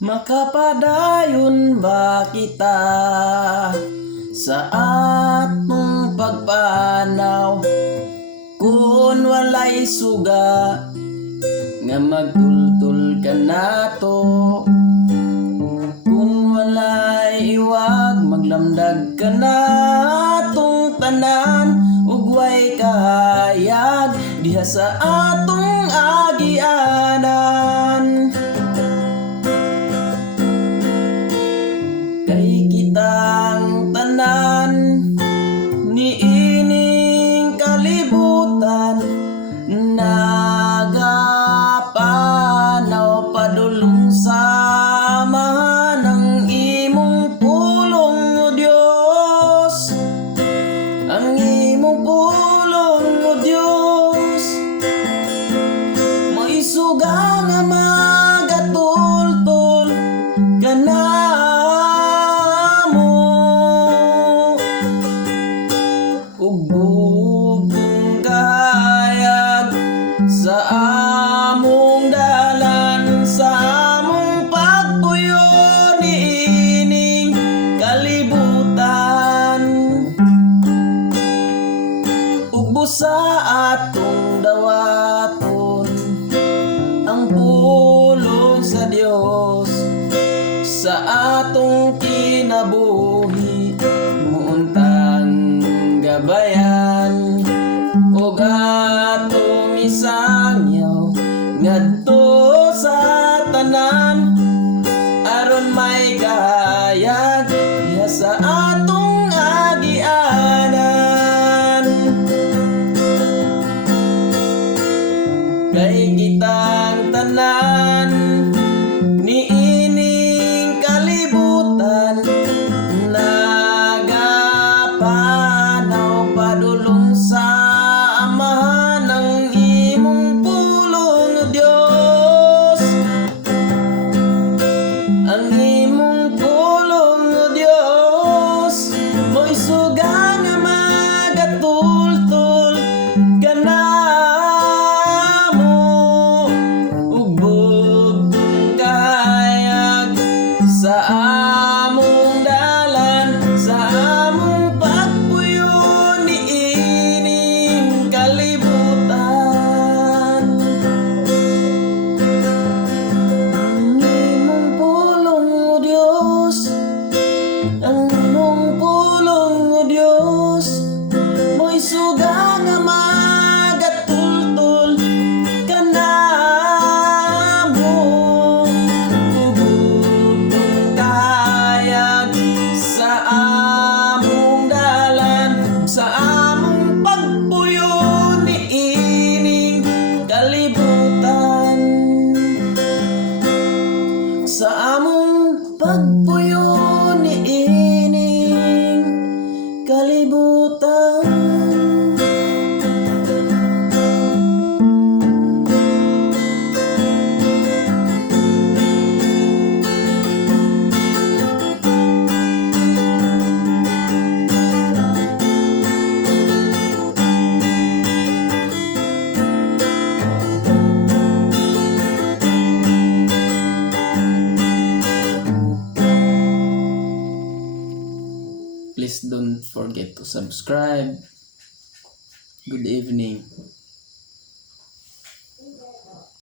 Makapadayon ba kita sa atong pagpanaw kung walay suga nga magtultol ka nato, kung walay iwag maglamdag ka natong tanan, ug way kahayag diha sa atong agianan. Kay kitang tanan niining kalibutan, nagapanaw padulong sa amahan ng imong pulong, o Dios. Ang imong pulong, o Dios, may suga nga magatultol Kanamo, ug bugtong kahayag sa among dalan, sa among pagpuyo niining kalibutan, ug busa atong dawaton ang pulong sa Dios sa atong kinabuhi, muuntang gabayan ug atong isangyaw ngadto sa tanan, aron may kahayag diha sa atong agianan. Kay kitang tanan niining kalibutan, nagapanaw padulong sa amahan ng imong pulong, o Dios. Ang imong pulong, o Dios, mo'y suga nga magatultol Kanamo, ug bugtong kahayag sa among dalan, sa among pagpuyo niining kalibutan. Ang imong pulong, o Dios, ang imong pulong, o Dios, mo'y suga nga magatultol Kanamo, ug bugtong kahayag sa among dalan, sa among pagpuyo niining kalibutan, sa among pagpuyo niining kalibutan. Please don't forget to subscribe. Good evening.